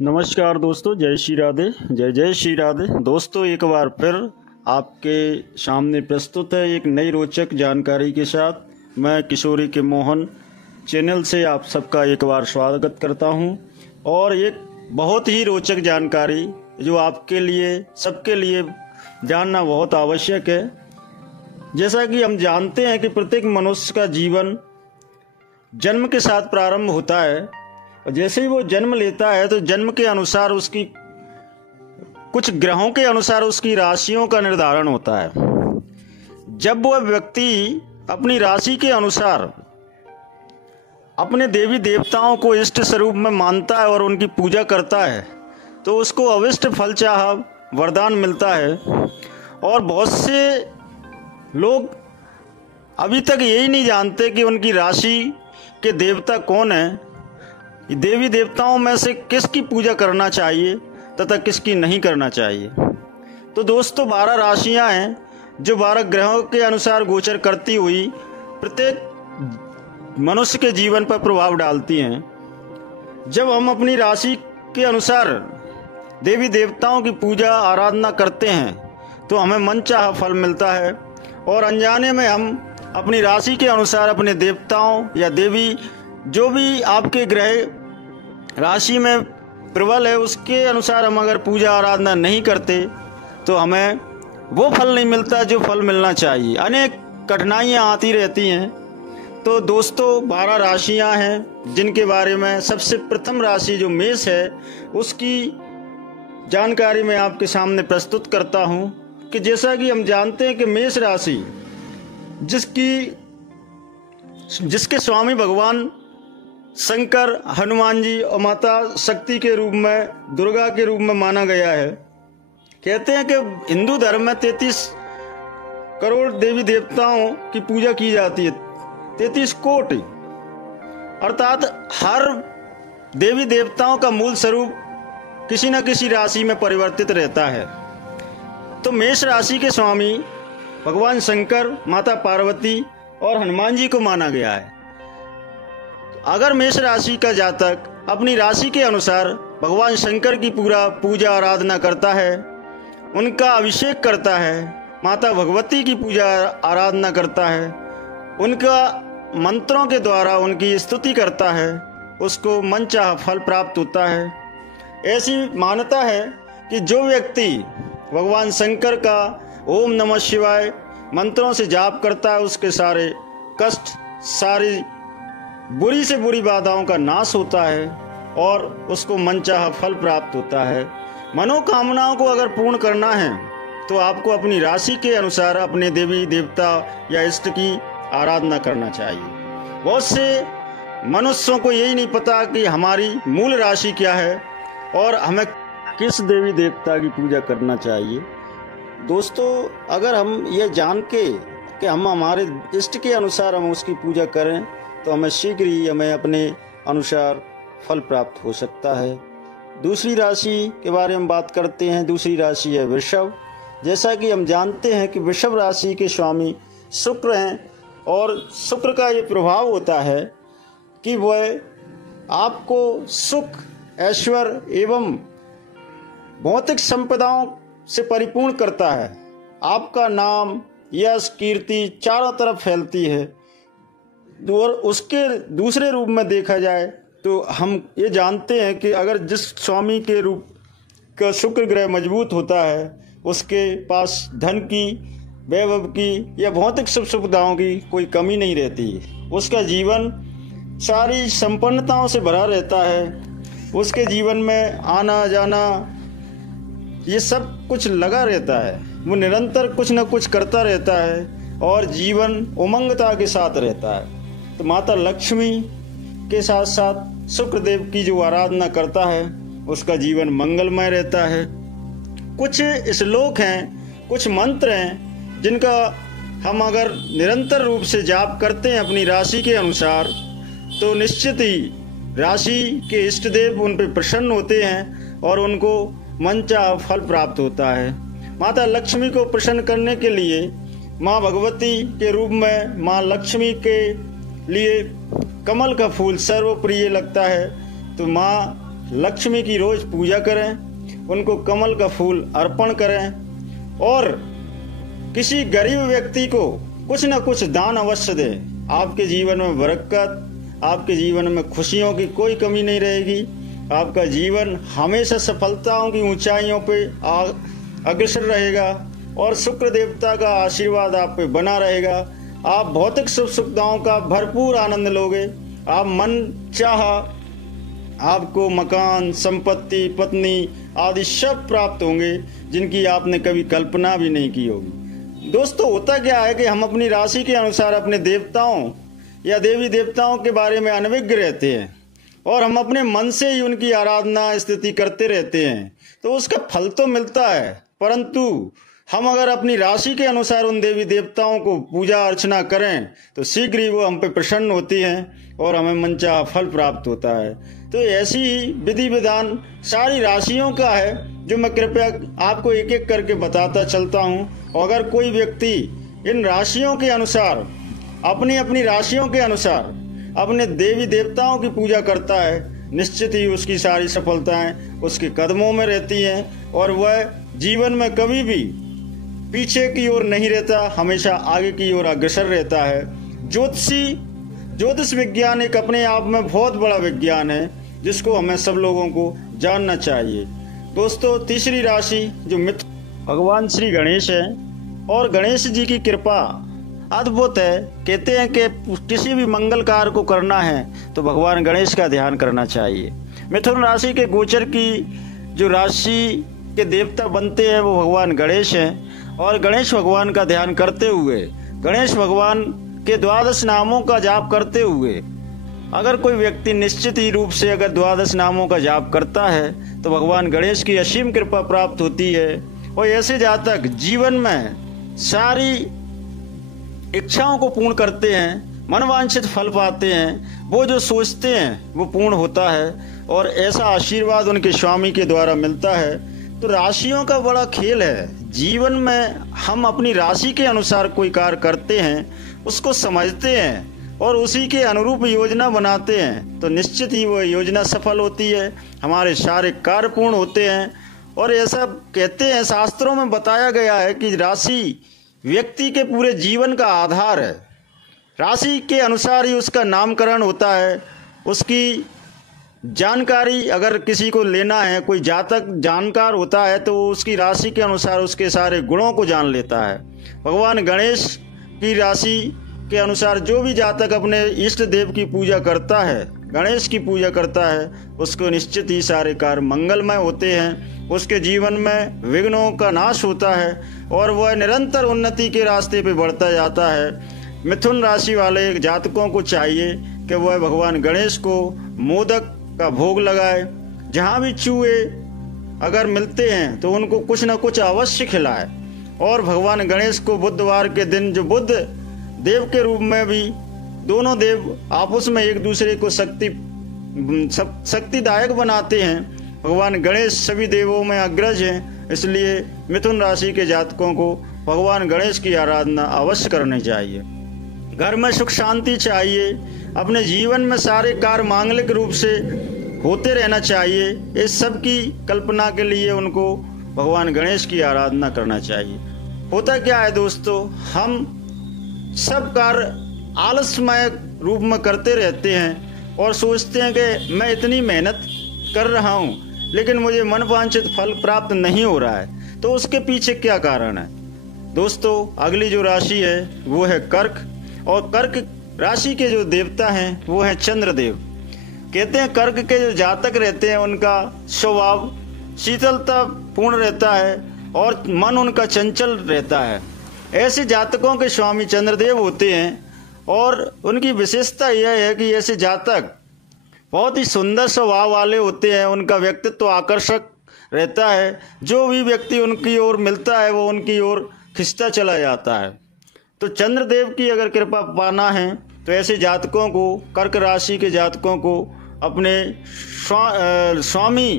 नमस्कार दोस्तों, जय श्री राधे, जय जय श्री राधे। दोस्तों, एक बार फिर आपके सामने प्रस्तुत है एक नई रोचक जानकारी के साथ। मैं किशोरी के मोहन चैनल से आप सबका एक बार स्वागत करता हूं और एक बहुत ही रोचक जानकारी जो आपके लिए सबके लिए जानना बहुत आवश्यक है। जैसा कि हम जानते हैं कि प्रत्येक मनुष्य का जीवन जन्म के साथ प्रारंभ होता है और जैसे ही वो जन्म लेता है तो जन्म के अनुसार उसकी कुछ ग्रहों के अनुसार उसकी राशियों का निर्धारण होता है। जब वह व्यक्ति अपनी राशि के अनुसार अपने देवी देवताओं को इष्ट स्वरूप में मानता है और उनकी पूजा करता है तो उसको अविष्ट फल चाह वरदान मिलता है। और बहुत से लोग अभी तक यही नहीं जानते कि उनकी राशि के देवता कौन है। देवी देवताओं में से किसकी पूजा करना चाहिए तथा किसकी नहीं करना चाहिए। तो दोस्तों, 12 राशियां हैं जो 12 ग्रहों के अनुसार गोचर करती हुई प्रत्येक मनुष्य के जीवन पर प्रभाव डालती हैं। जब हम अपनी राशि के अनुसार देवी देवताओं की पूजा आराधना करते हैं तो हमें मनचाहा फल मिलता है और अनजाने में हम अपनी राशि के अनुसार अपने देवताओं या देवी जो भी आपके ग्रह राशि में प्रबल है उसके अनुसार हम अगर पूजा आराधना नहीं करते तो हमें वो फल नहीं मिलता जो फल मिलना चाहिए। अनेक कठिनाइयाँ आती रहती हैं। तो दोस्तों, 12 राशियाँ हैं जिनके बारे में सबसे प्रथम राशि जो मेष है उसकी जानकारी मैं आपके सामने प्रस्तुत करता हूँ कि जैसा कि हम जानते हैं कि मेष राशि जिसके स्वामी भगवान शंकर, हनुमान जी और माता शक्ति के रूप में, दुर्गा के रूप में माना गया है। कहते हैं कि हिंदू धर्म में 33 करोड़ देवी देवताओं की पूजा की जाती है। 33 कोटि अर्थात हर देवी देवताओं का मूल स्वरूप किसी न किसी राशि में परिवर्तित रहता है। तो मेष राशि के स्वामी भगवान शंकर, माता पार्वती और हनुमान जी को माना गया है। अगर मेष राशि का जातक अपनी राशि के अनुसार भगवान शंकर की पूजा आराधना करता है, उनका अभिषेक करता है, माता भगवती की पूजा आराधना करता है, उनका मंत्रों के द्वारा उनकी स्तुति करता है, उसको मनचाहा फल प्राप्त होता है। ऐसी मान्यता है कि जो व्यक्ति भगवान शंकर का ओम नमः शिवाय मंत्रों से जाप करता है उसके सारे कष्ट, सारी बुरी से बुरी बाधाओं का नाश होता है और उसको मनचाहा फल प्राप्त होता है। मनोकामनाओं को अगर पूर्ण करना है तो आपको अपनी राशि के अनुसार अपने देवी देवता या इष्ट की आराधना करना चाहिए। बहुत से मनुष्यों को यही नहीं पता कि हमारी मूल राशि क्या है और हमें किस देवी देवता की पूजा करना चाहिए। दोस्तों, अगर हम ये जान के कि हम हमारे इष्ट के अनुसार हम उसकी पूजा करें तो हमें शीघ्र ही हमें अपने अनुसार फल प्राप्त हो सकता है। दूसरी राशि के बारे में बात करते हैं। दूसरी राशि है वृषभ। जैसा कि हम जानते हैं कि वृषभ राशि के स्वामी शुक्र हैं और शुक्र का ये प्रभाव होता है कि वह आपको सुख, ऐश्वर्य एवं भौतिक संपदाओं से परिपूर्ण करता है। आपका नाम, यश, कीर्ति चारों तरफ फैलती है। और उसके दूसरे रूप में देखा जाए तो हम ये जानते हैं कि अगर जिस स्वामी के रूप का शुक्र ग्रह मजबूत होता है उसके पास धन की, वैभव की या भौतिक सुख सुविधाओं की कोई कमी नहीं रहती। उसका जीवन सारी संपन्नताओं से भरा रहता है। उसके जीवन में आना जाना ये सब कुछ लगा रहता है। वो निरंतर कुछ न कुछ करता रहता है और जीवन उमंगता के साथ रहता है। तो माता लक्ष्मी के साथ साथ शुक्रदेव की जो आराधना करता है उसका जीवन मंगलमय रहता है। कुछ श्लोक हैं, कुछ मंत्र हैं जिनका हम अगर निरंतर रूप से जाप करते हैं अपनी राशि के अनुसार तो निश्चित ही राशि के इष्ट देव उन पर प्रसन्न होते हैं और उनको मनचाहा फल प्राप्त होता है। माता लक्ष्मी को प्रसन्न करने के लिए माँ भगवती के रूप में माँ लक्ष्मी के लिए कमल का फूल सर्वप्रिय लगता है। तो माँ लक्ष्मी की रोज पूजा करें, उनको कमल का फूल अर्पण करें और किसी गरीब व्यक्ति को कुछ न कुछ दान अवश्य दें। आपके जीवन में बरकत, आपके जीवन में खुशियों की कोई कमी नहीं रहेगी। आपका जीवन हमेशा सफलताओं की ऊंचाइयों पे अग्रसर रहेगा और शुक्र देवता का आशीर्वाद आप पे बना रहेगा। आप भौतिक सुख सुविधाओं का भरपूर आनंद लोगे। आप मन चाह आपको मकान, संपत्ति, पत्नी आदि सब प्राप्त होंगे जिनकी आपने कभी कल्पना भी नहीं की होगी। दोस्तों, होता क्या है कि हम अपनी राशि के अनुसार अपने देवताओं या देवी देवताओं के बारे में अनभिज्ञ रहते हैं और हम अपने मन से ही उनकी आराधना स्तुति करते रहते हैं, तो उसका फल तो मिलता है, परंतु हम अगर अपनी राशि के अनुसार उन देवी देवताओं को पूजा अर्चना करें तो शीघ्र ही वो हम पे प्रसन्न होती हैं और हमें मनचाहा फल प्राप्त होता है। तो ऐसी ही विधि विधान सारी राशियों का है जो मैं कृपया आपको एक एक करके बताता चलता हूँ। और अगर कोई व्यक्ति इन राशियों के अनुसार अपनी अपनी राशियों के अनुसार अपने देवी देवताओं की पूजा करता है, निश्चित ही उसकी सारी सफलताएं उसके कदमों में रहती हैं और वह जीवन में कभी भी पीछे की ओर नहीं रहता, हमेशा आगे की ओर अग्रसर रहता है। ज्योतिष विज्ञान एक अपने आप में बहुत बड़ा विज्ञान है जिसको हमें सब लोगों को जानना चाहिए। दोस्तों, तीसरी राशि जो मिथुन, भगवान श्री गणेश है और गणेश जी की कृपा अद्भुत है। कहते हैं कि किसी भी मंगल कार्य को करना है तो भगवान गणेश का ध्यान करना चाहिए। मिथुन राशि के गोचर की जो राशि के देवता बनते हैं वो भगवान गणेश हैं और गणेश भगवान का ध्यान करते हुए, गणेश भगवान के 12 नामों का जाप करते हुए अगर कोई व्यक्ति निश्चित ही रूप से अगर 12 नामों का जाप करता है तो भगवान गणेश की असीम कृपा प्राप्त होती है और ऐसे जातक जीवन में सारी इच्छाओं को पूर्ण करते हैं, मनवांछित फल पाते हैं, वो जो सोचते हैं वो पूर्ण होता है और ऐसा आशीर्वाद उनके स्वामी के द्वारा मिलता है। तो राशियों का बड़ा खेल है। जीवन में हम अपनी राशि के अनुसार कोई कार्य करते हैं, उसको समझते हैं और उसी के अनुरूप योजना बनाते हैं तो निश्चित ही वो योजना सफल होती है, हमारे सारे कार्य पूर्ण होते हैं। और ऐसा कहते हैं, शास्त्रों में बताया गया है कि राशि व्यक्ति के पूरे जीवन का आधार है। राशि के अनुसार ही उसका नामकरण होता है। उसकी जानकारी अगर किसी को लेना है, कोई जातक जानकार होता है तो उसकी राशि के अनुसार उसके सारे गुणों को जान लेता है। भगवान गणेश की राशि के अनुसार जो भी जातक अपने इष्ट देव की पूजा करता है, गणेश की पूजा करता है, उसको निश्चित ही सारे कार्य मंगलमय होते हैं। उसके जीवन में विघ्नों का नाश होता है और वह निरंतर उन्नति के रास्ते पे बढ़ता जाता है। मिथुन राशि वाले जातकों को चाहिए कि वह भगवान गणेश को मोदक का भोग लगाए। जहाँ भी चूहे अगर मिलते हैं तो उनको कुछ न कुछ अवश्य खिलाए और भगवान गणेश को बुधवार के दिन, जो बुध देव के रूप में भी दोनों देव आपस में एक दूसरे को शक्तिदायक बनाते हैं, भगवान गणेश सभी देवों में अग्रज हैं। इसलिए मिथुन राशि के जातकों को भगवान गणेश की आराधना अवश्य करनी चाहिए। घर में सुख शांति चाहिए, अपने जीवन में सारे कार्य मांगलिक रूप से होते रहना चाहिए। इस सब की कल्पना के लिए उनको भगवान गणेश की आराधना करना चाहिए। होता क्या है दोस्तों, हम सब कार्य आलस्यमय रूप में करते रहते हैं और सोचते हैं कि मैं इतनी मेहनत कर रहा हूँ लेकिन मुझे मनवांछित फल प्राप्त नहीं हो रहा है, तो उसके पीछे क्या कारण है। दोस्तों, अगली जो राशि है वो है कर्क और कर्क राशि के जो देवता हैं वो है चंद्रदेव। कहते हैं कर्क के जो जातक रहते हैं उनका स्वभाव शीतलता पूर्ण रहता है और मन उनका चंचल रहता है। ऐसे जातकों के स्वामी चंद्रदेव होते हैं और उनकी विशेषता यह है कि ऐसे जातक बहुत ही सुंदर स्वभाव वाले होते हैं। उनका व्यक्तित्व आकर्षक रहता है, जो भी व्यक्ति उनकी ओर मिलता है वो उनकी ओर खिंचता चला जाता है। तो चंद्रदेव की अगर कृपा पाना है तो ऐसे जातकों को, कर्क राशि के जातकों को अपने स्वामी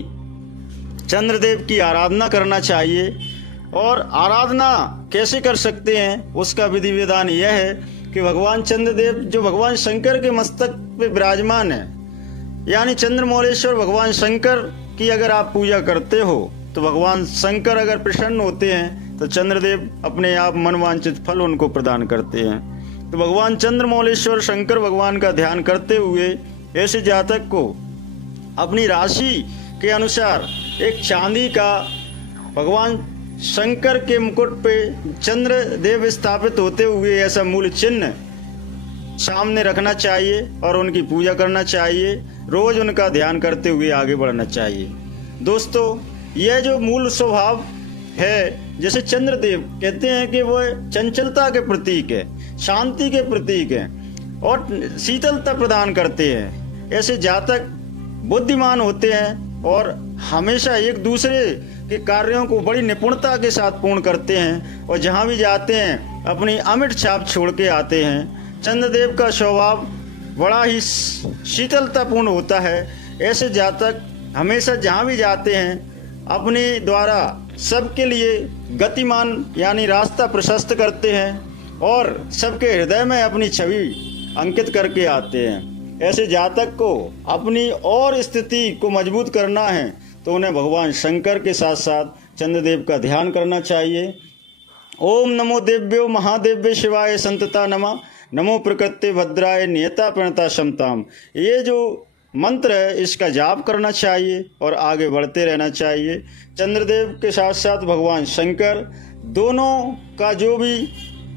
चंद्रदेव की आराधना करना चाहिए। और आराधना कैसे कर सकते हैं उसका विधि विधान यह है कि भगवान चंद्रदेव जो भगवान शंकर के मस्तक पे विराजमान है, यानी चंद्रमौलेश्वर भगवान शंकर की अगर आप पूजा करते हो तो भगवान शंकर अगर प्रसन्न होते हैं तो चंद्रदेव अपने आप मनवांछित फल उनको प्रदान करते हैं। तो भगवान चंद्रमौलेश्वर शंकर भगवान का ध्यान करते हुए ऐसे जातक को अपनी राशि के अनुसार एक चांदी का भगवान शंकर के मुकुट पे चंद्रदेव स्थापित होते हुए ऐसा मूल चिन्ह सामने रखना चाहिए और उनकी पूजा करना चाहिए। रोज उनका ध्यान करते हुए आगे बढ़ना चाहिए। दोस्तों, यह जो मूल स्वभाव है, जैसे चंद्रदेव कहते हैं कि वो चंचलता के प्रतीक है, शांति के प्रतीक है और शीतलता प्रदान करते हैं। ऐसे जातक बुद्धिमान होते हैं और हमेशा एक दूसरे के कार्यों को बड़ी निपुणता के साथ पूर्ण करते हैं और जहाँ भी जाते हैं अपनी अमिट छाप छोड़ के आते हैं। चंद्रदेव का स्वभाव बड़ा ही शीतलतापूर्ण होता है। ऐसे जातक हमेशा जहाँ भी जाते हैं अपने द्वारा सबके लिए गतिमान यानी रास्ता प्रशस्त करते हैं और सबके हृदय में अपनी छवि अंकित करके आते हैं। ऐसे जातक को अपनी और स्थिति को मजबूत करना है तो उन्हें भगवान शंकर के साथ साथ चंद्रदेव का ध्यान करना चाहिए। ओम नमो देव्यो महादेव्य शिवाय संतता नमः, नमो प्रकृति भद्राय नियता प्रणता क्षमताम। ये जो मंत्र है इसका जाप करना चाहिए और आगे बढ़ते रहना चाहिए। चंद्रदेव के साथ साथ भगवान शंकर दोनों का जो भी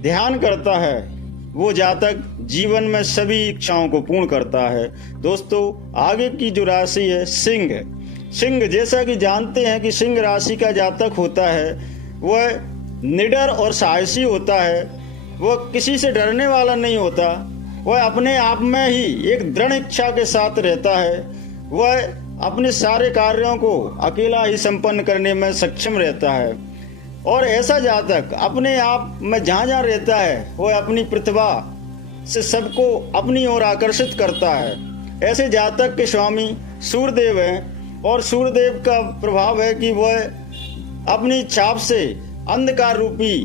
ध्यान करता है वो जातक जीवन में सभी इच्छाओं को पूर्ण करता है। दोस्तों, आगे की जो राशि है सिंह, जैसा कि जानते हैं कि सिंह राशि का जातक होता है वह निडर और साहसी होता है। वह किसी से डरने वाला नहीं होता। वह अपने आप में ही एक दृढ़ इच्छा के साथ रहता है। वह अपने सारे कार्यों को अकेला ही संपन्न करने में सक्षम रहता है और ऐसा जातक अपने आप में जहाँ जहाँ रहता है वह अपनी प्रतिभा से सबको अपनी ओर आकर्षित करता है। ऐसे जातक के स्वामी सूर्यदेव हैं और सूर्यदेव का प्रभाव है कि वह अपनी छाप से अंधकार रूपी,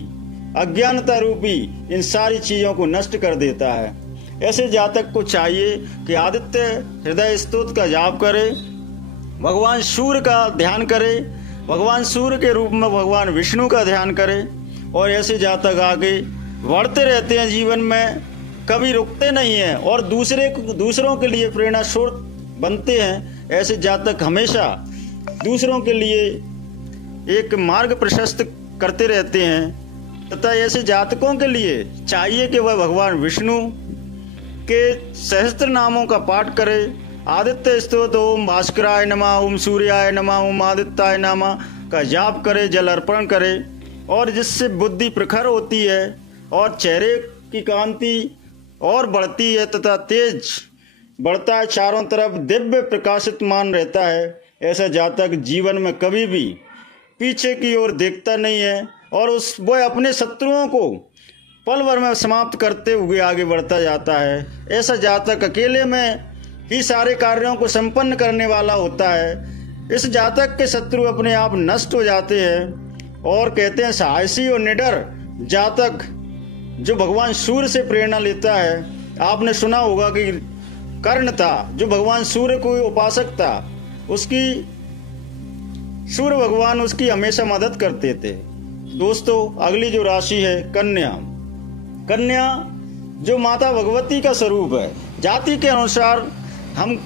अज्ञानता रूपी इन सारी चीजों को नष्ट कर देता है। ऐसे जातक को चाहिए कि आदित्य हृदय स्तोत्र का जाप करे, भगवान सूर्य का ध्यान करे, भगवान सूर्य के रूप में भगवान विष्णु का ध्यान करे और ऐसे जातक आगे बढ़ते रहते हैं जीवन में, कभी रुकते नहीं हैं और दूसरों के लिए प्रेरणा स्रोत बनते हैं। ऐसे जातक हमेशा दूसरों के लिए एक मार्ग प्रशस्त करते रहते हैं तथा ऐसे जातकों के लिए चाहिए कि वह भगवान विष्णु के सहस्त्र नामों का पाठ करे। आदित्य स्तोत्र ओम भास्कराय नमः, ओम सूर्याय नमः, ओम आदित्याय नमः का जाप करे, जल अर्पण करे और जिससे बुद्धि प्रखर होती है और चेहरे की कांति और बढ़ती है तथा तेज बढ़ता है, चारों तरफ दिव्य प्रकाशित मान रहता है। ऐसा जातक जीवन में कभी भी पीछे की ओर देखता नहीं है और वह अपने शत्रुओं को पल भर में समाप्त करते हुए आगे बढ़ता जाता है। ऐसा जातक अकेले में ही सारे कार्यों को संपन्न करने वाला होता है। इस जातक के शत्रु अपने आप नष्ट हो जाते हैं और कहते हैं साहसी और निडर जातक जो भगवान सूर्य से प्रेरणा लेता है। आपने सुना होगा कि कर्ण था जो भगवान सूर्य को उपासक था, उसकी सूर्य भगवान उसकी हमेशा मदद करते थे। दोस्तों, अगली जो राशि है कन्या जो माता भगवती का स्वरूप है। जाति के अनुसार हम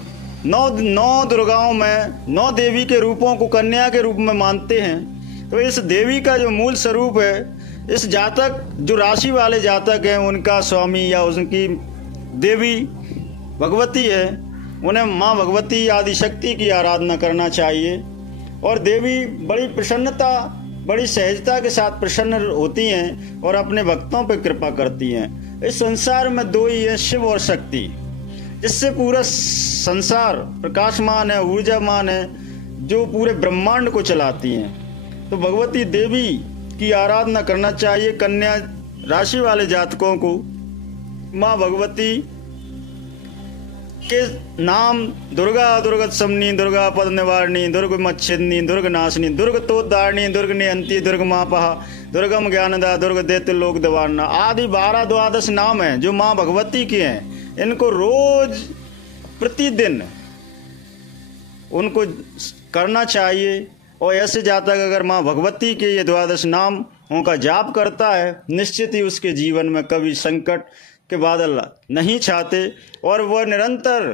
नौ दुर्गाओं में 9 देवी के रूपों को कन्या के रूप में मानते हैं। तो इस देवी का जो मूल स्वरूप है, इस जातक जो राशि वाले जातक हैं उनका स्वामी या उनकी देवी भगवती है, उन्हें माँ भगवती आदि शक्ति की आराधना करना चाहिए। और देवी बड़ी प्रसन्नता, बड़ी सहजता के साथ प्रसन्न होती हैं और अपने भक्तों पर कृपा करती हैं। इस संसार में 2 ही है, शिव और शक्ति, जिससे पूरा संसार प्रकाशमान है, ऊर्जामान है, जो पूरे ब्रह्मांड को चलाती हैं। तो भगवती देवी की आराधना करना चाहिए। कन्या राशि वाले जातकों को माँ भगवती के नाम दुर्गा, दुर्गत समनी, दुर्गा पद निवारणी, दुर्ग मच्छिदनी, दुर्ग नाशनी, दुर्ग तोदारणी, दुर्ग नियंती, दुर्ग मापहा, दुर्गम ज्ञानदा, दुर्ग दैत्य लोक दवारना आदि 12 नाम हैं जो माँ भगवती के हैं। इनको रोज प्रतिदिन उनको करना चाहिए। और ऐसे जातक अगर माँ भगवती के ये 12 नामों का जाप करता है, निश्चित ही उसके जीवन में कभी संकट के बादल नहीं छाते और वह निरंतर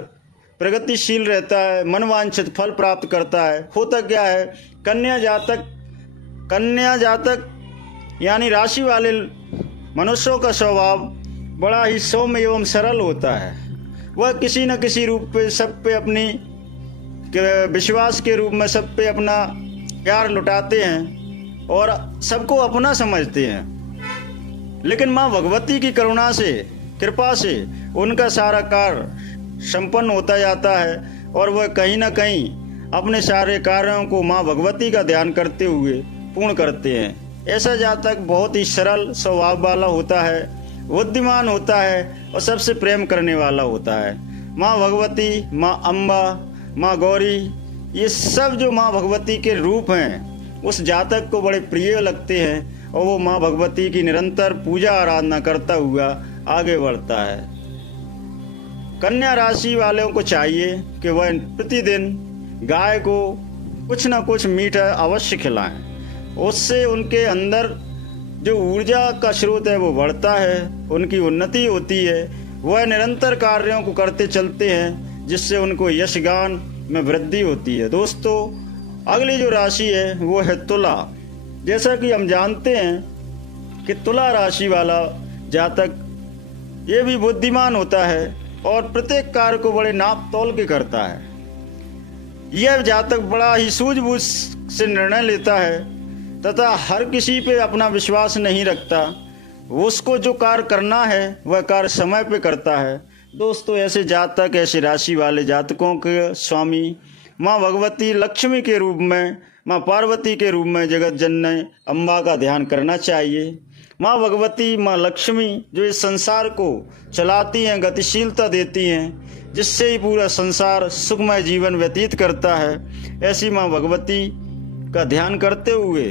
प्रगतिशील रहता है, मनवांछित फल प्राप्त करता है। होता क्या है, कन्या जातक यानी राशि वाले मनुष्यों का स्वभाव बड़ा ही सौम्य एवं सरल होता है। वह किसी न किसी रूप पे सब पे अपनी विश्वास के रूप में सब पे अपना प्यार लुटाते हैं और सबको अपना समझते हैं। लेकिन माँ भगवती की करुणा से, कृपा से उनका सारा कार्य संपन्न होता जाता है और वह कहीं ना कहीं अपने सारे कार्यों को माँ भगवती का ध्यान करते हुए पूर्ण करते हैं। ऐसा जातक बहुत ही सरल स्वभाव वाला होता है, बुद्धिमान होता है और सबसे प्रेम करने वाला होता है। माँ भगवती, माँ अम्बा, माँ गौरी, ये सब जो माँ भगवती के रूप हैं उस जातक को बड़े प्रिय लगते हैं और वो माँ भगवती की निरंतर पूजा आराधना करता हुआ आगे बढ़ता है। कन्या राशि वालों को चाहिए कि वह प्रतिदिन गाय को कुछ ना कुछ मीठा अवश्य खिलाएं। उससे उनके अंदर जो ऊर्जा का स्रोत है वो बढ़ता है, उनकी उन्नति होती है, वह निरंतर कार्यों को करते चलते हैं जिससे उनको यशगान में वृद्धि होती है। दोस्तों, अगली जो राशि है वो है तुला। जैसा कि हम जानते हैं कि तुला राशि वाला जातक ये भी बुद्धिमान होता है और प्रत्येक कार्य को बड़े नाप तोल के करता है। यह जातक बड़ा ही सूझबूझ से निर्णय लेता है तथा हर किसी पे अपना विश्वास नहीं रखता। उसको जो कार्य करना है वह कार्य समय पे करता है। दोस्तों, ऐसे जातक, ऐसे राशि वाले जातकों के स्वामी माँ भगवती लक्ष्मी के रूप में, माँ पार्वती के रूप में जगत जननी अम्बा का ध्यान करना चाहिए। माँ भगवती, माँ लक्ष्मी जो इस संसार को चलाती हैं, गतिशीलता देती हैं, जिससे ही पूरा संसार सुखमय जीवन व्यतीत करता है। ऐसी माँ भगवती का ध्यान करते हुए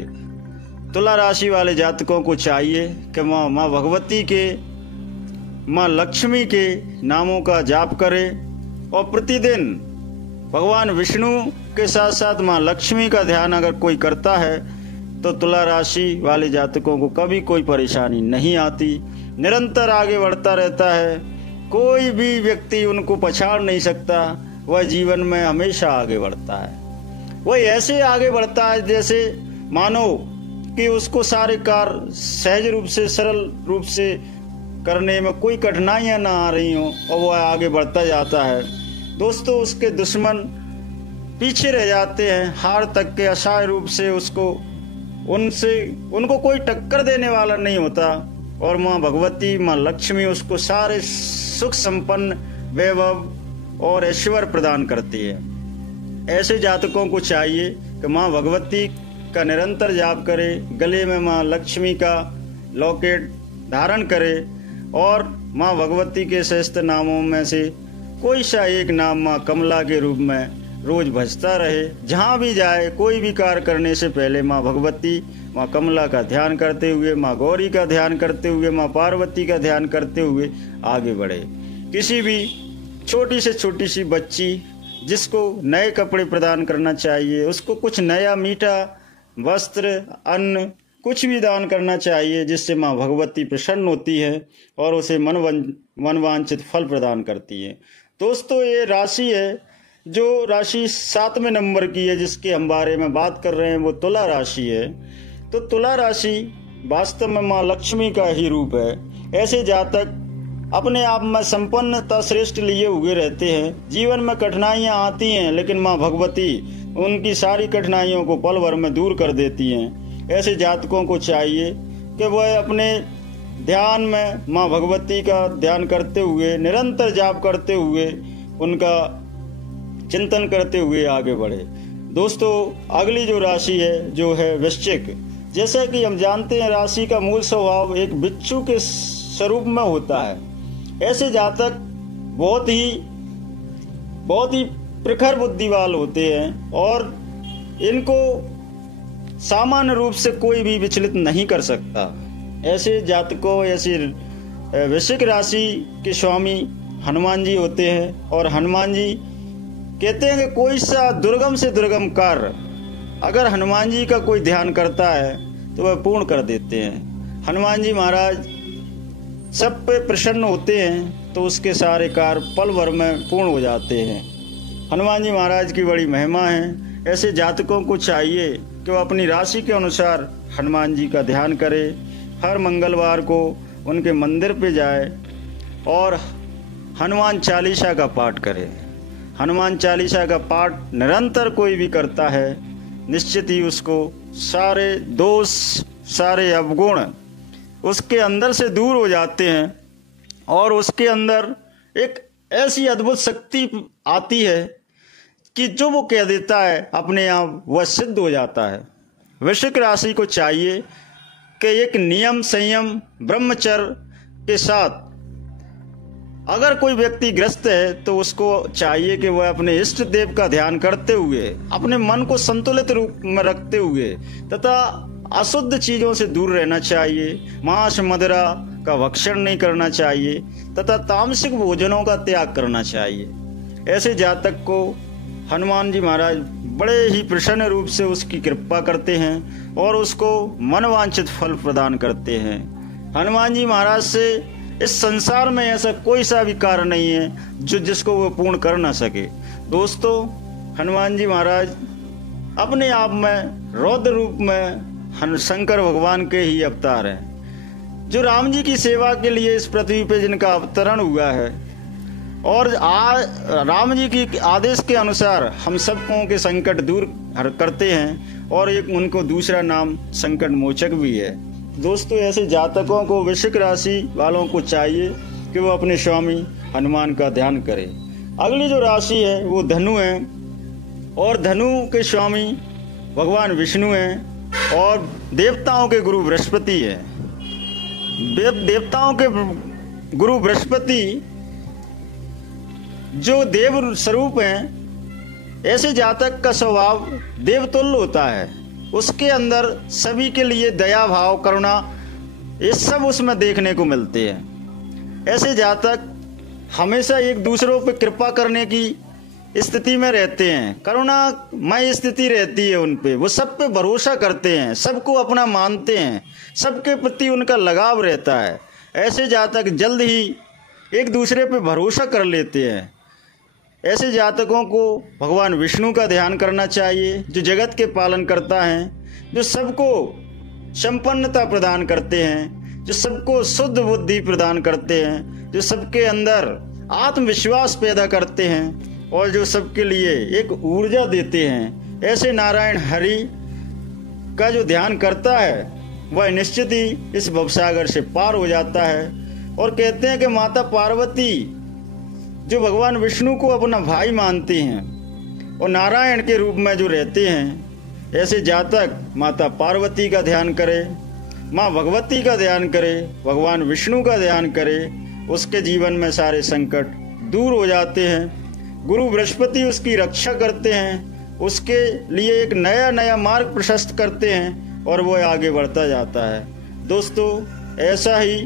तुला राशि वाले जातकों को चाहिए कि माँ भगवती के, माँ लक्ष्मी के नामों का जाप करें और प्रतिदिन भगवान विष्णु के साथ साथ माँ लक्ष्मी का ध्यान अगर कोई करता है तो तुला राशि वाले जातकों को कभी कोई परेशानी नहीं आती, निरंतर आगे बढ़ता रहता है। कोई भी व्यक्ति उनको पछाड़ नहीं सकता, वह जीवन में हमेशा आगे बढ़ता है। वह ऐसे आगे बढ़ता है जैसे मानो कि उसको सारे कार्य सहज रूप से, सरल रूप से करने में कोई कठिनाइयां ना आ रही हों और वह आगे बढ़ता जाता है। दोस्तों, उसके दुश्मन पीछे रह जाते हैं, हार तक के असहाय रूप से उनको कोई टक्कर देने वाला नहीं होता और माँ भगवती, माँ लक्ष्मी उसको सारे सुख संपन्न वैभव और ऐश्वर्य प्रदान करती है। ऐसे जातकों को चाहिए कि माँ भगवती का निरंतर जाप करे, गले में माँ लक्ष्मी का लॉकेट धारण करे और माँ भगवती के सहस्त्र नामों में से कोई सा एक नाम माँ कमला के रूप में रोज भजता रहे। जहाँ भी जाए, कोई भी कार्य करने से पहले माँ भगवती, माँ कमला का ध्यान करते हुए, माँ गौरी का ध्यान करते हुए, माँ पार्वती का ध्यान करते हुए आगे बढ़े। किसी भी छोटी से छोटी सी बच्ची जिसको नए कपड़े प्रदान करना चाहिए, उसको कुछ नया मीठा वस्त्र, अन्न, कुछ भी दान करना चाहिए जिससे माँ भगवती प्रसन्न होती है और उसे मनवांछित फल प्रदान करती है। दोस्तों, ये राशि है जो राशि 7वें नंबर की है जिसके हम बारे में बात कर रहे हैं, वो तुला राशि है। तो तुला राशि वास्तव में माँ लक्ष्मी का ही रूप है। ऐसे जातक अपने आप में संपन्नता श्रेष्ठ लिए हुए रहते हैं। जीवन में कठिनाइयां आती हैं लेकिन माँ भगवती उनकी सारी कठिनाइयों को पल भर में दूर कर देती हैं। ऐसे जातकों को चाहिए कि वह अपने ध्यान में माँ भगवती का ध्यान करते हुए, निरंतर जाप करते हुए, उनका चिंतन करते हुए आगे बढ़े। दोस्तों, अगली जो राशि है जो है वृश्चिक। जैसा कि हम जानते हैं, राशि का मूल स्वभाव एक बिच्छू के स्वरूप में होता है। ऐसे जातक बहुत ही प्रखर बुद्धिवाल होते हैं और इनको सामान्य रूप से कोई भी विचलित नहीं कर सकता। ऐसे जातकों, ऐसी वृश्चिक राशि के स्वामी हनुमान जी होते हैं और हनुमान जी कहते हैं कि कोई सा दुर्गम से दुर्गम कार्य अगर हनुमान जी का कोई ध्यान करता है तो वह पूर्ण कर देते हैं। हनुमान जी महाराज सब पे प्रसन्न होते हैं तो उसके सारे कार्य पल भर में पूर्ण हो जाते हैं। हनुमान जी महाराज की बड़ी महिमा है। ऐसे जातकों को चाहिए कि वह अपनी राशि के अनुसार हनुमान जी का ध्यान करे, हर मंगलवार को उनके मंदिर पे जाए और हनुमान चालीसा का पाठ करे। हनुमान चालीसा का पाठ निरंतर कोई भी करता है, निश्चित ही उसको सारे दोष, सारे अवगुण उसके अंदर से दूर हो जाते हैं और उसके अंदर एक ऐसी अद्भुत शक्ति आती है कि जो वो कह देता है अपने आप वह सिद्ध हो जाता है। वृश्चिक राशि को चाहिए कि एक नियम संयम ब्रह्मचर्य के साथ अगर कोई व्यक्ति ग्रस्त है तो उसको चाहिए कि वह अपने इष्ट देव का ध्यान करते हुए, अपने मन को संतुलित रूप में रखते हुए तथा अशुद्ध चीज़ों से दूर रहना चाहिए, मांस मदिरा का भक्षण नहीं करना चाहिए तथा तामसिक भोजनों का त्याग करना चाहिए। ऐसे जातक को हनुमान जी महाराज बड़े ही प्रसन्न रूप से उसकी कृपा करते हैं और उसको मनवांछित फल प्रदान करते हैं। हनुमान जी महाराज से इस संसार में ऐसा कोई सा भी कार्य नहीं है जिसको वो पूर्ण कर ना सके। दोस्तों, हनुमान जी महाराज अपने आप में रौद्र रूप में शंकर भगवान के ही अवतार हैं, जो राम जी की सेवा के लिए इस पृथ्वी पे जिनका अवतरण हुआ है और राम जी की आदेश के अनुसार हम सबको के संकट दूर करते हैं और एक उनको दूसरा नाम संकट मोचक भी है। दोस्तों, ऐसे जातकों को, वृश्चिक राशि वालों को चाहिए कि वो अपने स्वामी हनुमान का ध्यान करें। अगली जो राशि है वो धनु है और धनु के स्वामी भगवान विष्णु हैं और देवताओं के गुरु बृहस्पति है। देवताओं के गुरु बृहस्पति जो देव स्वरूप हैं, ऐसे जातक का स्वभाव देवतुल्य होता है। उसके अंदर सभी के लिए दया भाव करुणा ये सब उसमें देखने को मिलते हैं। ऐसे जातक हमेशा एक दूसरों पर कृपा करने की स्थिति में रहते हैं, करुणामय स्थिति रहती है उन पे। वो सब पे भरोसा करते हैं, सबको अपना मानते हैं, सबके प्रति उनका लगाव रहता है। ऐसे जातक जल्द ही एक दूसरे पे भरोसा कर लेते हैं। ऐसे जातकों को भगवान विष्णु का ध्यान करना चाहिए, जो जगत के पालन करता है, जो सबको संपन्नता प्रदान करते हैं, जो सबको शुद्ध बुद्धि प्रदान करते हैं, जो सबके अंदर आत्मविश्वास पैदा करते हैं और जो सबके लिए एक ऊर्जा देते हैं। ऐसे नारायण हरि का जो ध्यान करता है वह निश्चित ही इस भवसागर से पार हो जाता है। और कहते हैं कि माता पार्वती जो भगवान विष्णु को अपना भाई मानते हैं और नारायण के रूप में जो रहते हैं, ऐसे जातक माता पार्वती का ध्यान करे, माँ भगवती का ध्यान करे, भगवान विष्णु का ध्यान करे, उसके जीवन में सारे संकट दूर हो जाते हैं। गुरु बृहस्पति उसकी रक्षा करते हैं, उसके लिए एक नया मार्ग प्रशस्त करते हैं और वो आगे बढ़ता जाता है। दोस्तों, ऐसा ही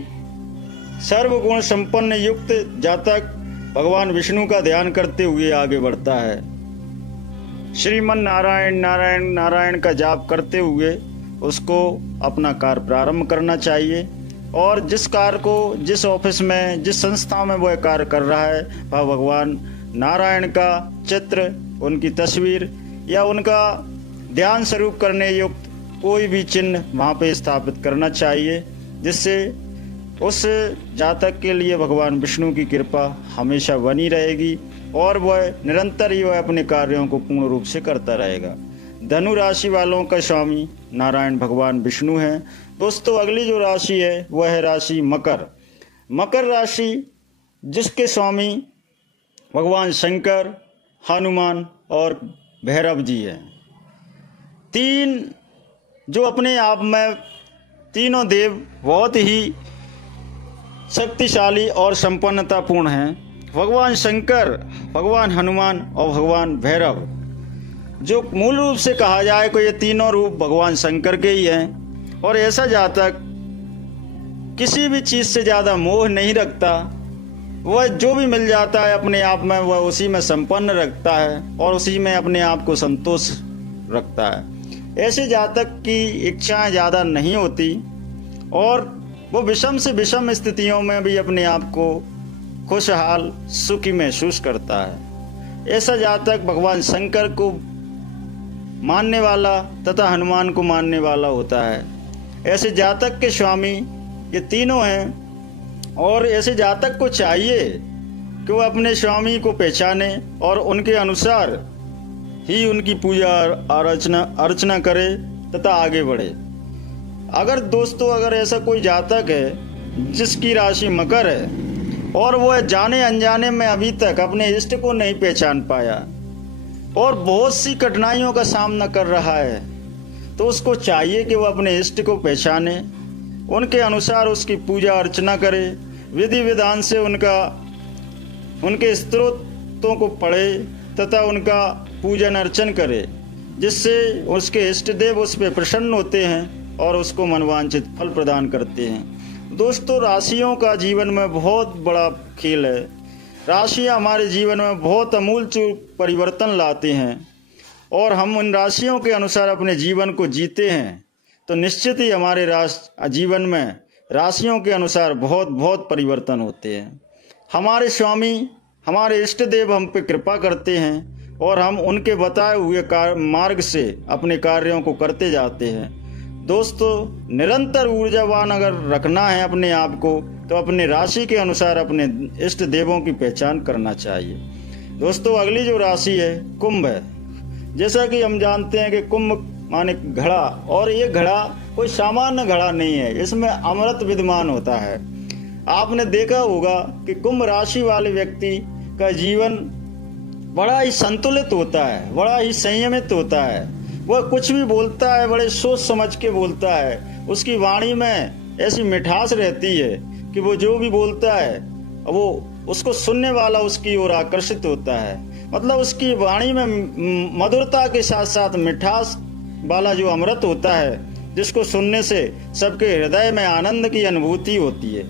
सर्वगुण संपन्न युक्त जातक भगवान विष्णु का ध्यान करते हुए आगे बढ़ता है। श्रीमन नारायण नारायण नारायण का जाप करते हुए उसको अपना कार्य प्रारंभ करना चाहिए और जिस कार्य को, जिस ऑफिस में, जिस संस्था में वह कार्य कर रहा है, वह भगवान नारायण का चित्र, उनकी तस्वीर या उनका ध्यान स्वरूप करने युक्त कोई भी चिन्ह वहाँ पे स्थापित करना चाहिए, जिससे उस जातक के लिए भगवान विष्णु की कृपा हमेशा बनी रहेगी और वह निरंतर ही वह अपने कार्यों को पूर्ण रूप से करता रहेगा। धनु राशि वालों का स्वामी नारायण भगवान विष्णु हैं। दोस्तों, अगली जो राशि है वह है राशि मकर। मकर राशि जिसके स्वामी भगवान शंकर, हनुमान और भैरव जी हैं। तीन जो अपने आप में तीनों देव बहुत ही शक्तिशाली और संपन्नतापूर्ण हैं। भगवान शंकर, भगवान हनुमान और भगवान भैरव, जो मूल रूप से कहा जाए तो ये तीनों रूप भगवान शंकर के ही हैं। और ऐसा जातक किसी भी चीज़ से ज़्यादा मोह नहीं रखता, वह जो भी मिल जाता है अपने आप में वह उसी में संपन्न रखता है और उसी में अपने आप को संतोष रखता है। ऐसे जातक की इच्छाएं ज़्यादा नहीं होती और वो विषम से विषम स्थितियों में भी अपने आप को खुशहाल सुखी महसूस करता है। ऐसा जातक भगवान शंकर को मानने वाला तथा हनुमान को मानने वाला होता है। ऐसे जातक के स्वामी ये तीनों हैं और ऐसे जातक को चाहिए कि वह अपने स्वामी को पहचाने और उनके अनुसार ही उनकी पूजा अर्चना करे तथा आगे बढ़े। अगर दोस्तों अगर ऐसा कोई जातक है जिसकी राशि मकर है और वह जाने अनजाने में अभी तक अपने इष्ट को नहीं पहचान पाया और बहुत सी कठिनाइयों का सामना कर रहा है, तो उसको चाहिए कि वह अपने इष्ट को पहचाने, उनके अनुसार उसकी पूजा अर्चना करे, विधि विधान से उनके स्तोत्रों को पढ़े तथा उनका पूजन अर्चन करे, जिससे उसके इष्ट देव उस पर प्रसन्न होते हैं और उसको मनवांछित फल प्रदान करते हैं। दोस्तों, राशियों का जीवन में बहुत बड़ा खेल है। राशियां हमारे जीवन में बहुत अमूलचूल परिवर्तन लाते हैं और हम उन राशियों के अनुसार अपने जीवन को जीते हैं तो निश्चित ही हमारे जीवन में राशियों के अनुसार बहुत बहुत परिवर्तन होते हैं। हमारे स्वामी हमारे इष्ट देव हम पे कृपा करते हैं और हम उनके बताए हुए मार्ग से अपने कार्यों को करते जाते हैं। दोस्तों, निरंतर ऊर्जावान अगर रखना है अपने आप को तो अपने राशि के अनुसार अपने इष्ट देवों की पहचान करना चाहिए। दोस्तों, अगली जो राशि है कुंभ है। जैसा कि हम जानते हैं कि कुंभ माने घड़ा, और ये घड़ा कोई सामान्य घड़ा नहीं है, इसमें अमृत विद्यमान होता है। आपने देखा होगा कि कुंभ राशि वाले व्यक्ति का जीवन बड़ा ही संतुलित होता है, बड़ा ही संयमित होता है। वह कुछ भी बोलता है बड़े सोच समझ के बोलता है। उसकी वाणी में ऐसी मिठास रहती है कि वो जो भी बोलता है वो उसको सुनने वाला उसकी ओर आकर्षित होता है। मतलब उसकी वाणी में मधुरता के साथ साथ मिठास वाला जो अमृत होता है, जिसको सुनने से सबके हृदय में आनंद की अनुभूति होती है।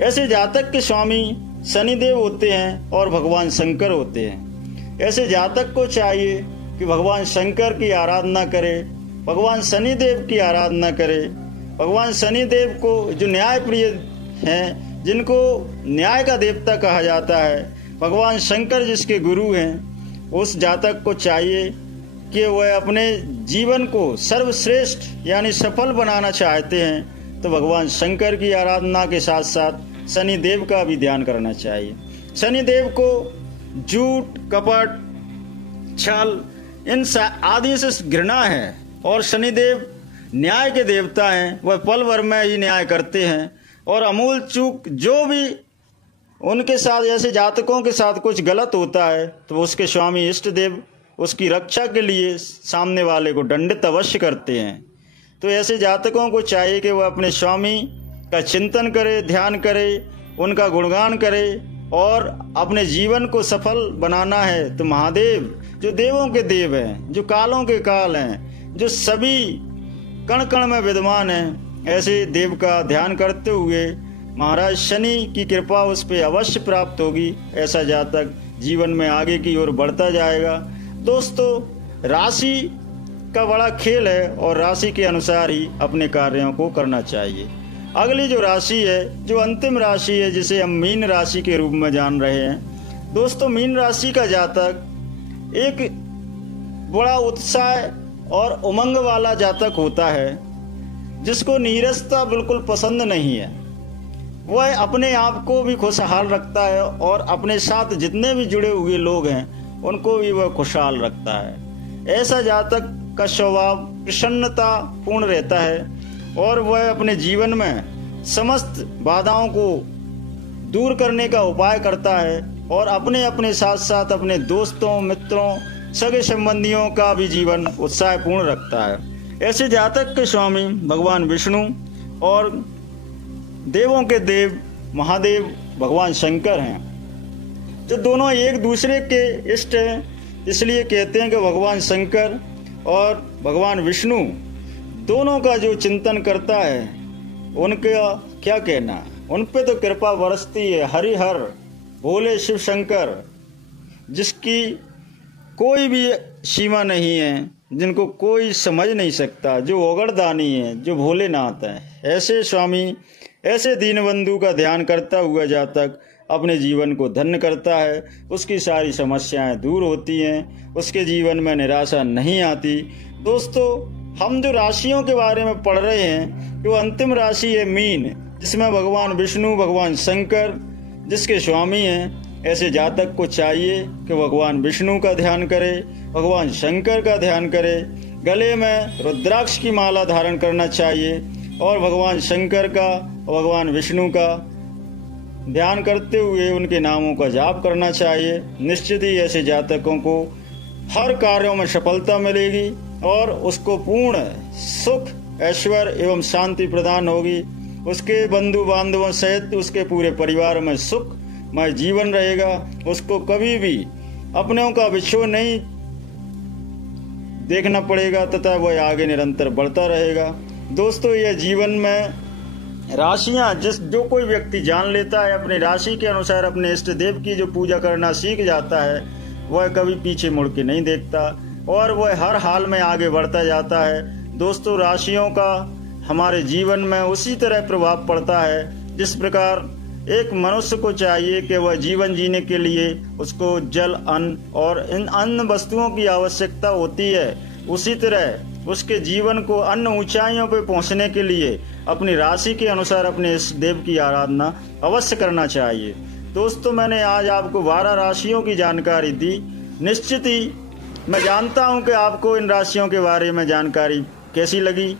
ऐसे जातक के स्वामी शनिदेव होते हैं और भगवान शंकर होते हैं। ऐसे जातक को चाहिए कि भगवान शंकर की आराधना करे, भगवान शनिदेव की आराधना करे। भगवान शनिदेव को जो न्याय प्रिय हैं, जिनको न्याय का देवता कहा जाता है, भगवान शंकर जिसके गुरु हैं, उस जातक को चाहिए कि वह अपने जीवन को सर्वश्रेष्ठ यानी सफल बनाना चाहते हैं तो भगवान शंकर की आराधना के साथ साथ शनिदेव का भी ध्यान करना चाहिए। शनिदेव को झूठ, कपट, छल इन आदि से घृणा है और शनिदेव न्याय के देवता हैं। वह पल भर में ही न्याय करते हैं और अमूल चूक जो भी उनके साथ ऐसे जातकों के साथ कुछ गलत होता है तो उसके स्वामी इष्ट देव उसकी रक्षा के लिए सामने वाले को दंडित अवश्य करते हैं। तो ऐसे जातकों को चाहिए कि वह अपने स्वामी का चिंतन करे, ध्यान करे, उनका गुणगान करे और अपने जीवन को सफल बनाना है तो महादेव जो देवों के देव हैं, जो कालों के काल हैं, जो सभी कण कण में विद्यमान हैं, ऐसे देव का ध्यान करते हुए महाराज शनि की कृपा उस पर अवश्य प्राप्त होगी। ऐसा जातक जीवन में आगे की ओर बढ़ता जाएगा। दोस्तों, राशि का बड़ा खेल है और राशि के अनुसार ही अपने कार्यों को करना चाहिए। अगली जो राशि है, जो अंतिम राशि है, जिसे हम मीन राशि के रूप में जान रहे हैं। दोस्तों, मीन राशि का जातक एक बड़ा उत्साह और उमंग वाला जातक होता है, जिसको नीरसता बिल्कुल पसंद नहीं है। वह अपने आप को भी खुशहाल रखता है और अपने साथ जितने भी जुड़े हुए लोग हैं उनको भी वह खुशहाल रखता है। ऐसा जातक का स्वभाव प्रसन्नता पूर्ण रहता है और वह अपने जीवन में समस्त बाधाओं को दूर करने का उपाय करता है और अपने अपने साथ साथ अपने दोस्तों, मित्रों, सगे संबंधियों का भी जीवन उत्साहपूर्ण रखता है। ऐसे जातक के स्वामी भगवान विष्णु और देवों के देव महादेव भगवान शंकर हैं, जो दोनों एक दूसरे के इष्ट हैं। इसलिए कहते हैं कि भगवान शंकर और भगवान विष्णु दोनों का जो चिंतन करता है उनका क्या कहना, उन पे तो कृपा बरसती है। हरिहर भोले शिव शंकर, जिसकी कोई भी सीमा नहीं है, जिनको कोई समझ नहीं सकता, जो ओगड़दानी है, जो भोलेनाथ है, ऐसे स्वामी, ऐसे दीनबंधु का ध्यान करता हुआ जातक अपने जीवन को धन्य करता है, उसकी सारी समस्याएं दूर होती हैं, उसके जीवन में निराशा नहीं आती। दोस्तों, हम जो राशियों के बारे में पढ़ रहे हैं, जो अंतिम राशि है मीन, जिसमें भगवान विष्णु, भगवान शंकर जिसके स्वामी हैं, ऐसे जातक को चाहिए कि भगवान विष्णु का ध्यान करे, भगवान शंकर का ध्यान करे, गले में रुद्राक्ष की माला धारण करना चाहिए और भगवान शंकर का और भगवान विष्णु का ध्यान करते हुए उनके नामों का जाप करना चाहिए। निश्चित ही ऐसे जातकों को हर कार्यों में सफलता मिलेगी और उसको पूर्ण सुख, ऐश्वर्य एवं शांति प्रदान होगी। उसके बंधु बांधवों सहित उसके पूरे परिवार में सुखमय जीवन रहेगा। उसको कभी भी अपनों का विछोह नहीं देखना पड़ेगा तथा वह आगे निरंतर बढ़ता रहेगा। दोस्तों, यह जीवन में राशियां जो कोई व्यक्ति जान लेता है, अपनी राशि के अनुसार अपने इष्ट देव की जो पूजा करना सीख जाता है, वह कभी पीछे मुड़ के नहीं देखता और वह हर हाल में आगे बढ़ता जाता है। दोस्तों, राशियों का हमारे जीवन में उसी तरह प्रभाव पड़ता है जिस प्रकार एक मनुष्य को चाहिए कि वह जीवन जीने के लिए उसको जल, अन्न और इन अन्य वस्तुओं की आवश्यकता होती है, उसी तरह उसके जीवन को अन्य ऊंचाइयों पर पहुंचने के लिए अपनी राशि के अनुसार अपने इस देव की आराधना अवश्य करना चाहिए। दोस्तों, मैंने आज आपको 12 राशियों की जानकारी दी। निश्चित ही मैं जानता हूं कि आपको इन राशियों के बारे में जानकारी कैसी लगी।